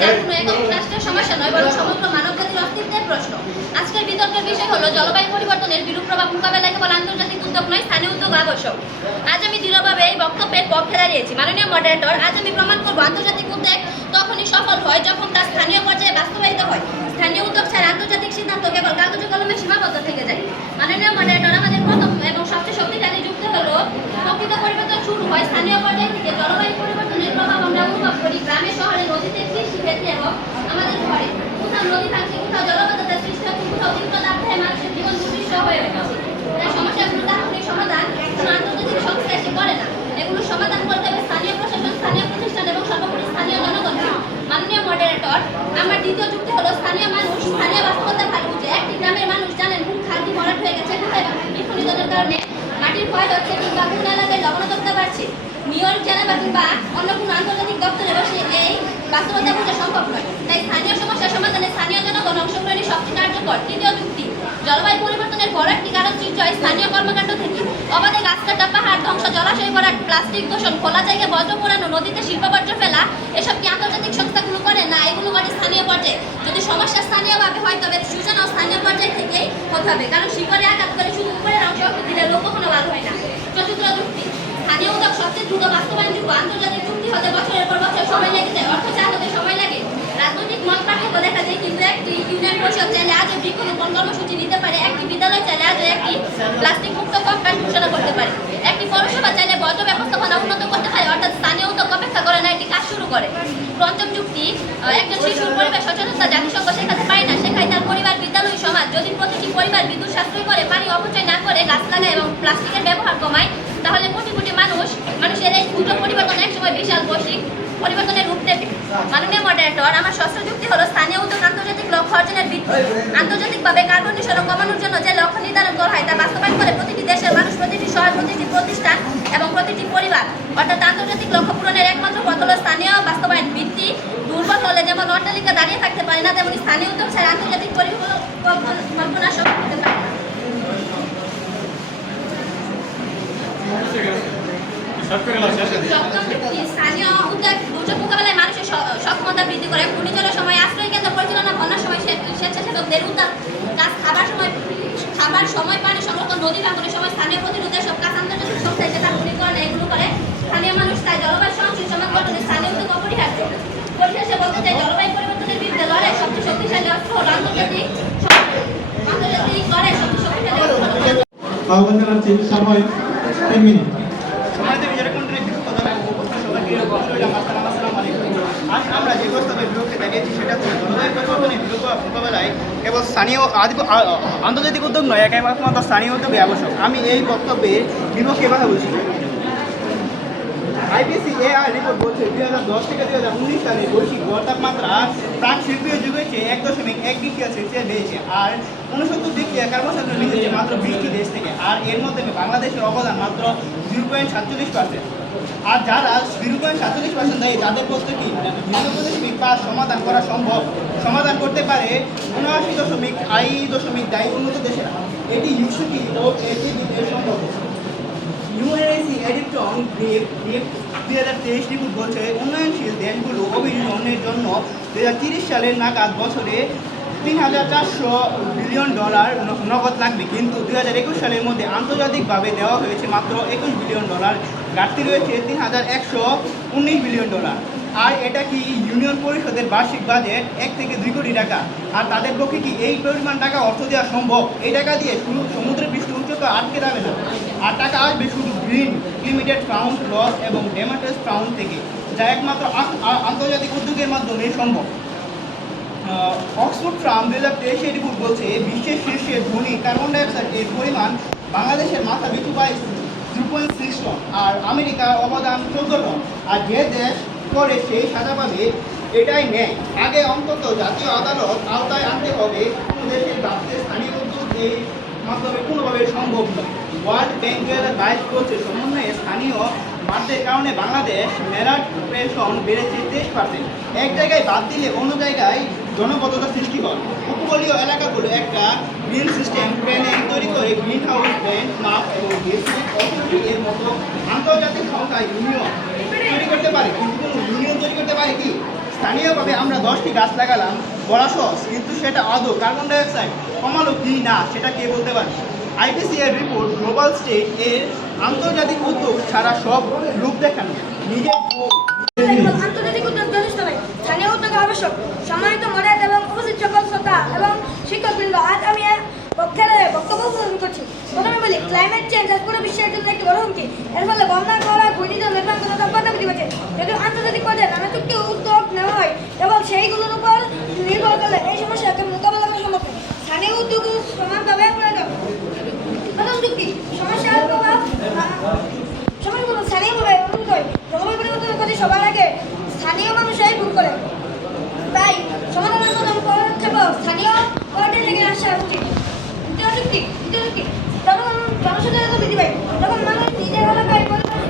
যা কোনো একক রাষ্ট্রের সমস্যা নয়, বরং সমগ্র মানবজাতির অস্তিত্বের প্রশ্ন। আজকের বিতর্কের বিষয় হলো জলবায়ু পরিবর্তনের বিরূপ প্রভাব মোকাবেলায় কেবল আন্তর্জাতিক উদ্যোগ নয়, স্থানীয় উদ্যোগ আবশ্যক। আজ আমি দৃঢ়ভাবে এই বক্তব্যের পক্ষে দাঁড়িয়েছি। মাননীয় মডারেটর, আজ আমি প্রমাণ করব আন্তর্জাতিক উদ্যোগ তখনই সফল হয় যখন তা স্থানীয় পর্যায়ে বাস্তবায়িত হয়। স্থানীয় উদ্যোগ ছাড়া আন্তর্জাতিক সিদ্ধান্ত কেবল কাগজে কলমে সীমাবদ্ধ থেকে যায়। মাননীয় মডারেটর, আমাদের প্রথম এবং সবচেয়ে শক্তিশালী যুক্তি হলো প্রকৃত পরিবর্তন শুরু হয় স্থানীয় পর্যায় থেকে। জলবায়ু পরিবর্তনের প্রভাব আমরা অনুভব করি গ্রামে, শহরে, নদীতে, কৃষি ক্ষেত্রে এবং আমাদের ঘরে। কোথাও নদী থাকছে, কোথাও জলবদ্ধতার সৃষ্টি হচ্ছে, কোথাও তীব্র দাবদাহে মানুষের জীবন দুর্বিষহ হয়ে উঠেছে। তাই সমস্যাগুলো তাৎক্ষণিক সমাধান কোনো আন্তর্জাতিক সংস্থা এসে করে না। এগুলো সমাধান করতে হবে স্থানীয় প্রশাসন, স্থানীয় প্রতিষ্ঠান এবং সর্বোপরি স্থানীয় জনগণকে। মাননীয় মডারেটর, আমার দ্বিতীয় যুক্তি হলো স্থানীয় মানুষ স্থানীয় বাস্তবতা ভালো বুঝে। একটি গ্রামের মানুষ জানেন কোন খালটি ভরাট হয়ে গেছে, কোথায় খনিজের কারণে মাটির ক্ষয় হচ্ছে, কিংবা কোন এলাকায় লবণাক্ততা বাড়ছে। নিউ জেনেভা কিংবা অন্য কোনো আন্তর্জাতিক দপ্তরে বসে এই বাস্তবতা বোঝা সম্ভব নয়। তাই স্থানীয় সমস্যা সমাধানে স্থানীয় জনগণ অংশগ্রহণই সবচেয়ে কার্যকর। তৃতীয় যুক্তি, জলবায়ু সৃষ্টির বড় একটি কারণ সৃষ্টি হয় স্থানীয় কর্মকাণ্ড থেকে। অবাধে গাছ কাটা, পাহাড় ধ্বংস, জলাশয় ভরাট, প্লাস্টিক দূষণ, খোলা জায়গায় বর্জ্য পোড়ানো, নদীতে শিল্প বর্জ্য ফেলা, এসব কি আন্তর্জাতিক সংস্থাগুলো করে? না, এগুলো করে স্থানীয় পর্যায়ে। যদি সমস্যা স্থানীয়ভাবে হয় তবে সূচনাও স্থানীয় পর্যায় থেকেই হতে হবে, কারণ শিকড়ে আঘাত করে শুধু উপরের অংশ দিলে লোক কখনো ভালো হয় না। চতুর্থ যুক্তি, স্থানীয় উদ্যোগ সবচেয়ে দ্রুত বাস্তবায়নযোগ্য। আন্তর্জাতিক চুক্তি হতে বছরের পর বছর সময় লেগে যায়, অর্থ চাল হতে সময় লাগে, রাজনৈতিক মত পার্থক্য দেখা যায়। কিন্তু একটি ইউনিয়ন পরিষদ চাইলে আজ বৃক্ষরোপণ কর্মসূচি নিতে পারে, একটি বিদ্যালয় চাইলে আজ একটি প্লাস্টিক মুক্ত ক্যাম্পাস ঘোষণা করতে পারে, একটি পৌরসভা চাইলে বর্জ্য ব্যবস্থাপনা উন্নত করতে পারে। অর্থাৎ স্থানীয় উদ্যোগ অপেক্ষা করে না, এটি কাজ শুরু করে। পঞ্চম যুক্তি, একজন শিশুর পরিবেশ সচেতনতা জাতিসংঘ শেখাতে পারে না, শেখায় তার পরিবার, বিদ্যালয়, সমাজ। যদি প্রতিটি পরিবার বিদ্যুৎ সাশ্রয় করে, পানি অপচয় না করে, গাছ লাগায় এবং প্লাস্টিকের ব্যবহার কমায়, তাহলে কোটি কোটি মানুষের এই ক্ষুদ্র পরিবর্তন একসময় বিশাল বৈশ্বিক পরিবর্তনের রূপ নেবে। মাননীয় মডারেটর, আমার ষষ্ঠ যুক্তি হলো স্থানীয় উদ্যোগ আন্তর্জাতিক লক্ষ্য অর্জনের ভিত্তি। আন্তর্জাতিকভাবে কার্বন নিঃসরণ কমানোর জন্য যে লক্ষ্য নির্ধারণ করা হয় তা বাস্তবায়ন করে প্রতিটি দেশের মানুষ, প্রতিটি শহর, প্রতিটি প্রতিষ্ঠান এবং প্রতিটি পরিবার। অর্থাৎ আন্তর্জাতিক লক্ষ্য পূরণের একমাত্র পথ হলো স্থানীয় বাস্তবায়ন। ভিত্তি দুর্বল হলে যেমন অট্টালিকা দাঁড়িয়ে থাকতে পারে না, তেমনি স্থানীয় উদ্যোগ ছাড়া আন্তর্জাতিক পরিকল্পনা সফল হতে পারে না। স্থানীয় উদ্যোগ দুর্যোগ মোকাবেলায় মানুষের সক্ষমতা বৃদ্ধি করে। ঘূর্ণিঝড়ের সময় আশ্রয় কেন্দ্র পরিচালনা, বন্যার সময় স্বেচ্ছাসেবকদের উদ্যোগ কাজ, খাবার সময় পানি সংরক্ষণ, নদী ভাঙনের সময় স্থানীয় প্রতিরোধের সব কাজ আন্তর্জাতিক সংস্থা এসে তাৎক্ষণিকরণ এগুলো করে স্থানীয় মানুষ। তাই জলবায়ু সহনশীল সমাজ গঠনে স্থানীয় উদ্যোগ অপরিহার্য। পরিশেষে বলতে চাই, জলবায়ু পরিবর্তনের বিরুদ্ধে লড়াই সবচেয়ে শক্তিশালী অস্ত্র হল আন্তর্জাতিক লড়াই সবচেয়ে শক্তিশালী সময় 3 মিনিট। আজ আমরা যে প্রস্তাবের বিরুদ্ধে দাঁড়িয়েছি সেটা হচ্ছে জলবায়ু পরিবর্তনের বিরুদ্ধে মোকাবেলায় কেবল স্থানীয় আন্তর্জাতিক উদ্যোগ নয়, একমাত্র স্থানীয় উদ্যোগই আবশ্যক। আমি এই বক্তব্যের বিপক্ষে কথা বলছি। IPCAR রিপোর্ট বলছে 2010 থেকে 2019 সালে বৈশ্বিক গড় তাপমাত্রা প্রাক শিল্পীয় যুগের চেয়ে 1.1 ডিগ্রি সেলসিয়াস বেড়েছে। আর 69 ডিগ্রি কার্বন নির্গত হয়েছে মাত্র 20টি দেশ থেকে। আর এর মধ্যে বাংলাদেশের অবদান মাত্র 0.47%। আর যারা 0.47% দেয় তাদের প্রত্যেকে 0.5 সমাধান করা সম্ভব, সমাধান করতে পারে 79.2 উন্নত দেশেরা। এটি ইউসিপি ও এর সম্ভব। UNEP এডিটন গ্রেপ 2023 রিপোর্ট বলছে উন্নয়নশীল দেশগুলো অভিযোজনের জন্য 2030 সালের নাগাদ বছরে $3,400 বিলিয়ন নগদ লাগবে। কিন্তু 2021 সালের মধ্যে আন্তর্জাতিকভাবে দেওয়া হয়েছে মাত্র $21 বিলিয়ন। ঘাটতি রয়েছে $3,119 বিলিয়ন। আর এটা কি ইউনিয়ন পরিষদের বার্ষিক বাজেট 1 থেকে 2 কোটি টাকা। আর তাদের পক্ষে কি এই পরিমাণ টাকা অর্থ দেওয়া সম্ভব? এই টাকা দিয়ে শুধু সমুদ্রের পৃষ্ঠ উচ্চতা আটকে যাবে না, আর টাকা আসবে শুধু গ্রিন লিমিটেড পাউন্ড লস এবং ডেমাটেস পাউন্ড থেকে, যা একমাত্র আন্তর্জাতিক উদ্যোগের মাধ্যমে সম্ভব। অক্সফোর্ড ফার্ম 2023 রিপোর্ট বলছে বিশ্বের শীর্ষে ধনী কার্বন ডাইঅক্সাইডের পরিমাণ বাংলাদেশের মাথা পিছু পায় 2.6 টন, আর আমেরিকার অবদান 14 টন। আর যে দেশ করে সেই সাজা পাবে, এটাই ন্যায়। আগে অন্তত জাতীয় আদালত আওতায় আনতে হবে। কোনো দেশের ভাবতে স্থানীয় উদ্যোগ এই মাধ্যমে কোনোভাবে সম্ভব নয়। ওয়ার্ল্ড ব্যাংক 2022 বলছে সমন্বয়ে স্থানীয় বাড়তের কারণে বাংলাদেশ ম্যালাপ্রেশন বেড়েছে 23%। এক জায়গায় বাদ দিলে অন্য জায়গায় জনবদ্ধতা সৃষ্টি হয়। উপকূলীয় এলাকাগুলো একটা গ্রিন সিস্টেম প্ল্যানিং তৈরি করে গ্রিন হাউস ব্যান্ড মাপ এবং এর মতো আন্তর্জাতিক সংখ্যায় ইউনিয়ন তৈরি করতে পারে। কিন্তু কোনো ইউনিয়ন তৈরি করতে পারে কি? স্থানীয়ভাবে আমরা 10টি গাছ লাগালাম বলা সহজ, কিন্তু সেটা আদৌ কার্বন ডাইঅক্সাইড কমালো কি না সেটা কে বলতে পারে? আইপিসি এর রিপোর্ট গ্লোবাল স্টেট এর আন্তর্জাতিক উদ্যোগ ছাড়া সব রূপ দেখানো নিজের আন্তর্জাতিক উদ্যোগ যথেষ্ট নয়, স্থানীয় উদ্যোগ আবশ্যক। সম্মানিত মডারেট এবং উপস্থিত সকল শ্রোতা এবং শিক্ষকবৃন্দ, আজ আমি বক্তব্য উপস্থাপন করছি। প্রথমে বলি, ক্লাইমেট চেঞ্জ আজ পুরো বিশ্বের জন্য একটি বড় হুমকি। এর ফলে বন্যা, খরা, ঘূর্ণিঝড়, মেঘাচ্ছন্ন তাপমাত্রা বৃদ্ধি পাচ্ছে। যদিও আন্তর্জাতিক পর্যায়ে নানা চুক্তি ও উদ্যোগ নেওয়া হয় এবং সেইগুলোর উপর নির্ভর করলে এই সমস্যাকে মোকাবেলা করা সম্ভব নয়। স্থানীয় উদ্যোগ সমানভাবে প্রয়োজন। প্রথম চুক্তি, সমস্যার প্রভাব সময়গুলো স্থানীয়ভাবে অনুভূত হয়। জলবায়ু পরিবর্তনের ক্ষতি সবার আগে স্থানীয় মানুষই ভোগ করে, তাই সমাধানের প্রথম পদক্ষেপ স্থানীয় পর্যায় থেকে আসা উচিত। দ্বিতীয় চুক্তি, যখন জনসচেতনতা বৃদ্ধি পায়, যখন মানুষ নিজের এলাকায়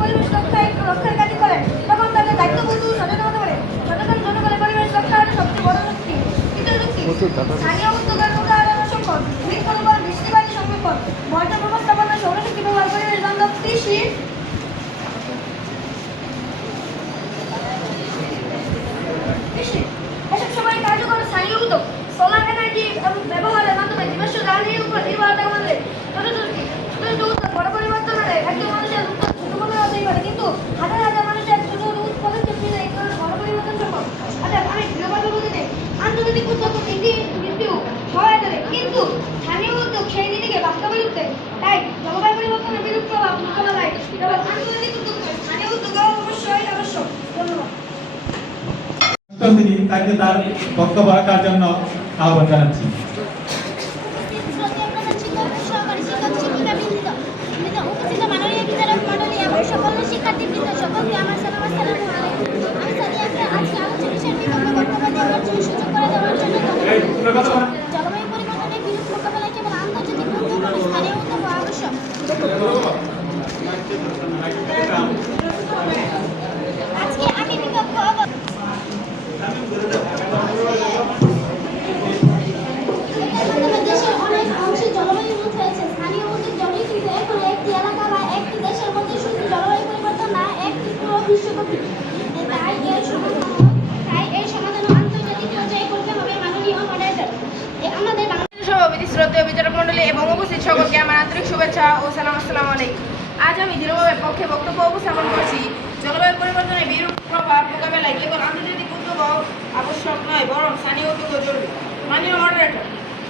পরিবেশ রক্ষার কাজ করে, তখন তাদের দায়িত্ববোধ সচেতনতা করে। সচেতন জনগণের পরিবেশ রক্ষা হলো সবচেয়ে বড় শক্তি। তৃতীয় চুক্তি, স্থানীয় উদ্যোগের উদাহরণ সম্পদ, বৃক্ষরোপণ, বৃষ্টিপানি সংরক্ষণ, বর্জ্য ব্যবস্থাপনা, সৌরশক্তি ব্যবহার, পরিবেশ বান্ধব কৃষি, এসব সময় কার্যকর স্থানীয় উদ্যোগ। সোলার এনার্জি ব্যবহারের মাধ্যমে নিজস্ব জ্বালানির উপর নির্ভরতা কমালে ছোট উদ্যোগ বড় পরিবর্তন আনে। একজন মানুষের উদ্যোগ ছোট মনে হতেই পারে, কিন্তু হাজার হাজার মানুষের ছোট পদক্ষেপ নিলে এই ধরনের বড় পরিবর্তন সম্ভব। অর্থাৎ আমি দৃঢ়ভাবে বলতে আন্তর্জাতিক উদ্যোগ কিন্তু সহায়তা দেবে, কিন্তু স্থানীয় উদ্যোগ সেই নীতিকে বাস্তবে রূপ দেয়। তাই জলবায়ু পরিবর্তনের বিরূপ প্রভাব মোকাবেলায় কেবল আন্তর্জাতিক উদ্যোগ নয়, স্থানীয় উদ্যোগ অবশ্যই আবশ্যক। ধন্যবাদ। তাকে তার বক্তব্য রাখার জন্য আহ্বান জানাচ্ছি। শিক্ষার্থীবৃন্দ সকলকে আমার সালাম, আসসালামু আলাইকুম। আমি সাদিয়াকে আজকে আলোচনা বিষয়ের বিকল্প বক্তব্য দেওয়ার জন্য সুযোগ করে দেওয়ার জন্য ধন্যবাদ। জলবায়ু পরিবর্তনের বিরূপ মোকাবেলায় কেবল আন্তর্জাতিক উদ্যোগ ও স্থানীয় উদ্যোগ আবশ্যক। আজকে আমি বিকল্প দেশের অনেক অংশে জলবায়ু রোধ হয়েছে। স্থানীয় উদ্যোগ জড়িয়ে কিন্তু এখন একটি এলাকা বা একটি দেশের মধ্যে শুধু জলবায়ু পরিবর্তন না, একটি পুরো বিশ্বব্যাপী। তাই এর সমাধান আন্তর্জাতিক পর্যায়ে করতে হবে মাননীয় মডারেটর। আমাদের বাংলাদেশ সভাপতি, শ্রদ্ধেয় বিচারক মণ্ডলী এবং উপস্থিত সকলকে আমার আন্তরিক শুভেচ্ছা ও সালাম। আসসালামু আলাইকুম। আজ আমি দৃঢ়ভাবে পক্ষে বক্তব্য উপস্থাপন করছি। জলবায়ু পরিবর্তনের বিরূপ প্রভাব মোকাবেলায় কেবল আন্তর্জাতিক উদ্যোগ আবশ্যক নয়, বরং স্থানীয় উদ্যোগও জরুরি। মাননীয় মডারেটর,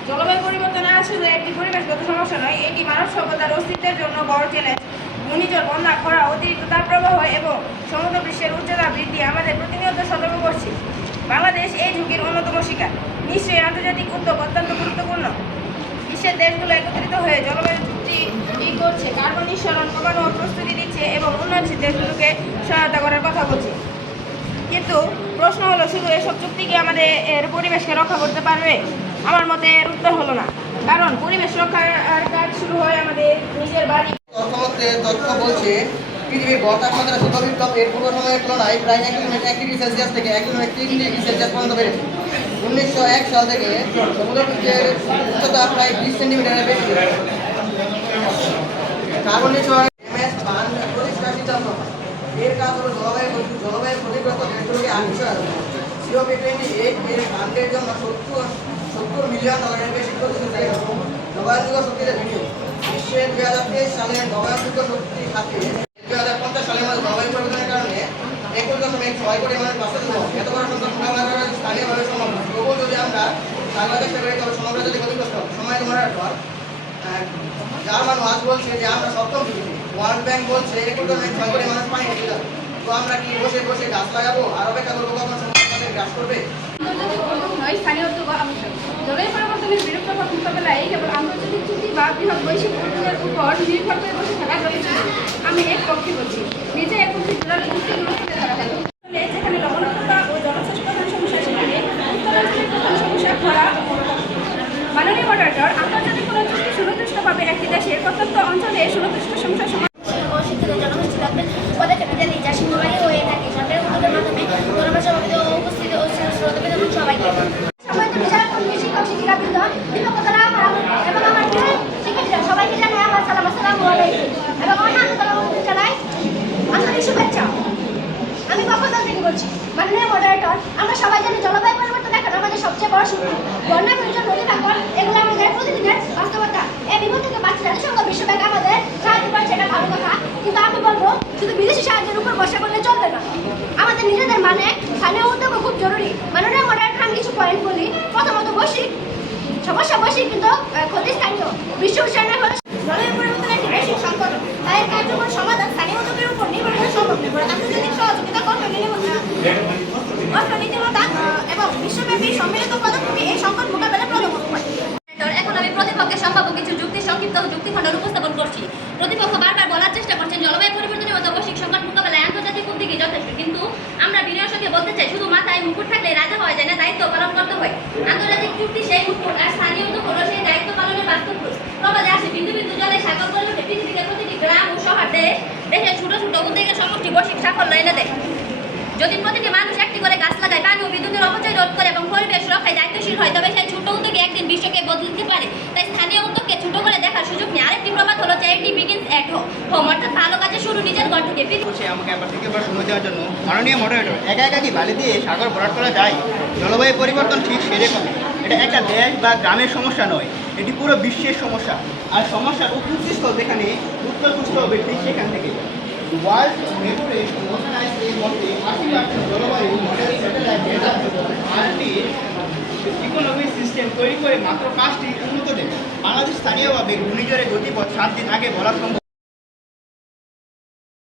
জলবায়ু পরিবর্তন আসলে একটি পরিবেশগত সমস্যা নয়, এটি মানব সভ্যতার অস্তিত্বের জন্য বড় চ্যালেঞ্জ। ঘূর্ণিঝড়, বন্যা, খরা, অতিরিক্ত তাপপ্রবাহ এবং সমুদ্র পৃষ্ঠের উচ্চতা বৃদ্ধি আমাদের প্রতিনিয়ত সতর্ক করছে। বাংলাদেশ এই ঝুঁকির অন্যতম শিকার। নিশ্চয়ই আন্তর্জাতিক উদ্যোগ অত্যন্ত গুরুত্বপূর্ণ। বিশ্বের দেশগুলো একত্রিত হয়ে জলবায়ু চুক্তি করছে, কার্বন নিঃসরণ কমানোর প্রস্তুতি দিচ্ছে এবং উন্নয়নশীল দেশগুলোকে সহায়তা করার কথা বলছে। কিন্তু প্রশ্ন হলো, শুধু এসব চুক্তি কি আমাদের পরিবেশকে রক্ষা করতে পারবে? আমার মতে এর উত্তর হলো না, কারণ পরিবেশ রক্ষার কাজ শুরু হয় আমাদের নিজের বাড়ি। তথ্য বলছে পৃথিবীর গড় তাপমাত্রা বিপ্লব এর পূর্ব সময়ের তুলনায় প্রায় 1 ডিগ্রি সেলসিয়াস থেকে 1.3 ডিগ্রি সেলসিয়াস পর্যন্ত বেড়েছে। 1901 সাল থেকে সমুদ্রপৃষ্ঠের উচ্চতা প্রায় 20 সেন্টিমিটারের বেশি। কার্বন নিঃসরণ প্রতিষ্ঠা সিদ্ধান্ত এর কাজ হল জলবায়ু ক্ষতিগ্রস্ত দেশগুলোকে আর্থিক সহায়তা। COP28 এর ফান্ডের জন্য $70 মিলিয়ন বেশি প্রতিশ্রুতি নবায়নযোগ্য শক্তিতে বিনিয়োগ। বিশ্বে 2023 সালে নবায়নযোগ্য শক্তি খাতে 2050 সালের মধ্যে জলবায়ু পরিবর্তনের কারণে 21.6 কোটি মানুষ বাঁচতে হবে। এত বড় সংখ্যা মোকাবিলা করা স্থানীয়ভাবে সম্ভব নয়। তবুও যদি আমরা বাংলাদেশে করি তবে সমগ্র জাতি ক্ষতিগ্রস্ত হবে। সময় তোমার পর জার্মান ওয়াচ বলছে যে আমরা সপ্তম পৃথিবী। ওয়ার্ল্ড ব্যাংক বলছে 21.6 কোটি মানুষ পানি খেতে যাবে। তো আমরা কি বসে বসে গাছ লাগাবো আর অপেক্ষা করবো কখন সময় গ্রাস করবে? স্থানীয় উদ্যোগ আবশ্যক। জলবায়ু পরিবর্তনের বিরূপ প্রভাব মোকাবেলায় কেবল আন্তর্জাতিক চুক্তি বা বৃহৎ বৈশ্বিক উদ্যোগের উপর নির্ভর করে বসে থাকা রয়েছে। আমি এর পক্ষে বলছি, নিজে এক জেলার উন্নতিতে ধরা গেল যেখানে লবণাক্ততা ও জনস্বাস্থ্য প্রধান সমস্যা, সেখানে উত্তরাঞ্চলের প্রধান সমস্যা খরা। মাননীয় মডারেটর, আন্তর্জাতিক কোনো চুক্তি সুনির্দিষ্টভাবে একটি দেশের প্রত্যন্ত অঞ্চলে সুনির্দিষ্ট সমস্যার সমাধান শিক্ষিত জনগোষ্ঠী তাদের পদক্ষেপ নিতে যা সিংহবাহী হয়ে থাকে। সরকারের উদ্যোগের মাধ্যমে ধন্যবাদ সভাপতি ও উপস্থিত ও শ্রোতাবৃন্দ সবাইকে। সম্মানিত বিচারক মণ্ডলী, শিক্ষক শিক্ষিকাবৃন্দ, শিক্ষকরা এবং আমার শিক্ষার্থীরা সবাইকে জানাই আমার সালাম, আসসালামু আলাইকুম এবং অন্যান্য জানাই আন্তরিক শুভেচ্ছা। আমি পক্ষ থেকে বলছি, মাননীয় মডারেটর, আমরা সবাই বৈশ্বিক কিন্তু ক্ষতি স্থানীয়। বিশ্ব উষ্ণায়নের ফলে জলবায়ু পরিবর্তনের একটি বৈশ্বিক সংকট। তাই এর কার্যকর সমাধান স্থানীয় উদ্যোগের উপর নির্ভর করে সম্ভব নয়। আন্তর্জাতিক সহযোগিতা, অর্থনীতিমতা এবং বিশ্বব্যাপী সম্মিলিত পদক্ষেপে এই সংকট মোকাবেলায় প্রথম উপায়। এখন আমি প্রতিপক্ষের সম্ভাব্য কিছু সংক্ষিপ্ত যুক্তিখণ্ডন উপস্থাপন করছি। প্রতিপক্ষ বারবার বলার চেষ্টা করছেন জলবায়ু পরিবর্তনের মতো বৈশ্বিক সংকট মোকাবেলায় আন্তর্জাতিক উদ্যোগই যথেষ্ট, কিন্তু আমরা বিনয়ের সঙ্গে বলতে চাই শুধু মাথায় মুকুট থাকলে রাজা হওয়া যায় না, দায়িত্ব পালন করতে হয়। আন্তর্জাতিক চুক্তি সেই মুকুট, আর স্থানীয় উদ্যোগ হলো সেই দায়িত্ব পালনের বাস্তব রূপ। প্রবাদে আসে বিন্দু বিন্দু জলে সাগর গড়ে ওঠে। পৃথিবীতে প্রতিটি গ্রাম ও শহর দেশের ছোট ছোট উদ্যোগের সমষ্টি বৈশ্বিক সাফল্য এনে দেয়। যদি প্রতিটি মানুষ একটি করে গাছ লাগায়, পানি ও বিদ্যুতের অপচয় রোধ করে এবং পরিবেশ রক্ষায় দায়িত্বশীল হয়, তবে সেই ছোট উদ্যোগে একদিন বিশ্বকে বদলাতে পারে। তাই স্থানীয় উদ্যোগকে ছোট করে দেখার সুযোগ নেই। আরেকটি প্রবাদ হলো চ্যারিটি বিগিনস এট হোম, অর্থাৎ ভালো কাজে শুরু নিজের ঘর থেকে। বলছে আমাকে আবার থেকে সময় দেওয়ার জন্য। মাননীয় মডারেটর, একা একা কি বালি দিয়ে সাগর ভরাট করা যায়? জলবায়ু পরিবর্তন ঠিক সেরকম। এটা একটা দেশ বা গ্রামের সমস্যা নয়, এটি পুরো বিশ্বের সমস্যা। আর সমস্যার উৎপত্তিস্থল যেখানে উত্তর খুঁজতে হবে ঠিক সেখান থেকে। ওয়ার্ল্ড মেমোরিয়াল অর্গানাইজেশনের মতে 80% জলবায়ু মডেল স্যাটেলাইট ডেটা আরটির ইকোনমিক সিস্টেম তৈরি করে মাত্র 5টি উন্নত দেশ। বাংলাদেশ স্থানীয়ভাবে ঘূর্ণিঝড়ের গতিপথ 7 দিন আগে বলা সম্ভব।